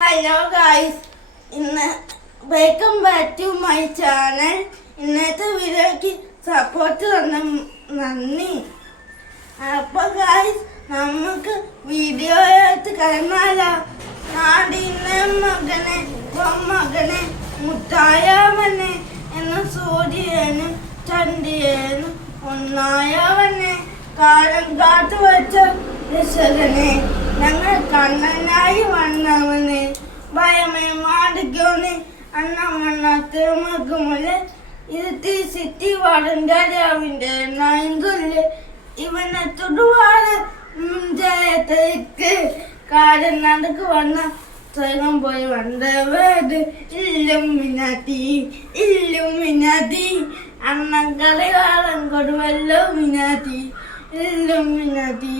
Hello guys, welcome back to my channel. ഇന്നത്തെ വീഡിയോക്ക് support തന്ന നന്ദി. അപ്പൊ ഗായ്സ്, നമുക്ക് വീഡിയോയിട്ട് കഴിഞ്ഞാലോ? നാടിനെ മകനെ മകനെ മുത്തായവനെ എന്ന സൂര്യനും ചന്ദ്രനും ഒന്നായവനെ കാലം കാത്തു വെച്ച രക്ഷകനെ ഞങ്ങൾ കണ്ണനായി വന്നവനെ ഭയമേ മാടിക്കോനെ അണ്ണമണ്ണ തിരുമകുമല് ഇരുത്തി സിറ്റി വാടൻ രാജാവിൻ്റെ നയങ്കൊല്ല് ഇവനെ തൊടുവാട് ജയത്തേക്ക് കാരൻ നടക്ക് വന്ന സ്വയം പോയി വന്നവേട് ഇല്ലുമിനാത്തി അണ്ണൻ കളികാലം കൊടുവല്ലോ മിനാത്തി ഇല്ലുമിനാത്തി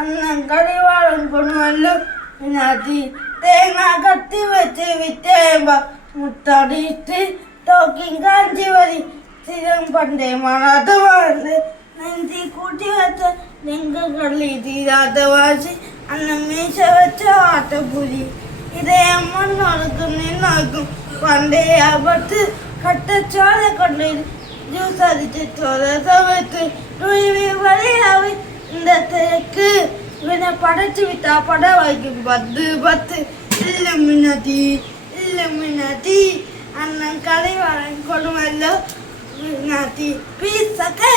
അണ്ണൻ കളിവാളം കൊടുവല്ലോ മിനാത്തി തേങ്ങ കത്തി വെച്ച് വിറ്റേമ്പ മുത്തടിയിട്ട് തോക്കിൻ കാഞ്ചി വരി സ്ഥിരം പണ്ടേ മണാത്ത വാണ്ട് നെഞ്ചി കൂട്ടി വെച്ച ലിംഗകളി തീരാത്ത വാശി അണ്ണൻ മീശ വെച്ച ആട്ടപ്പുലി ഇതേ മണ്ണൊടുക്കും നിന്നോക്കും പണ്ടേ അപത്ത് കട്ടച്ചോല കൊണ്ട് ജ്യൂസ് അടിച്ച് ചോര സമയത്ത് വഴിയാവി തിരക്ക് ഇവനെ പടച്ചു വിട്ട പട വായിക്കും 10 ഇല്ലുമിനാത്തി അണ്ണൻ കളി കൊടുമല്ലോ പീസൊക്കെ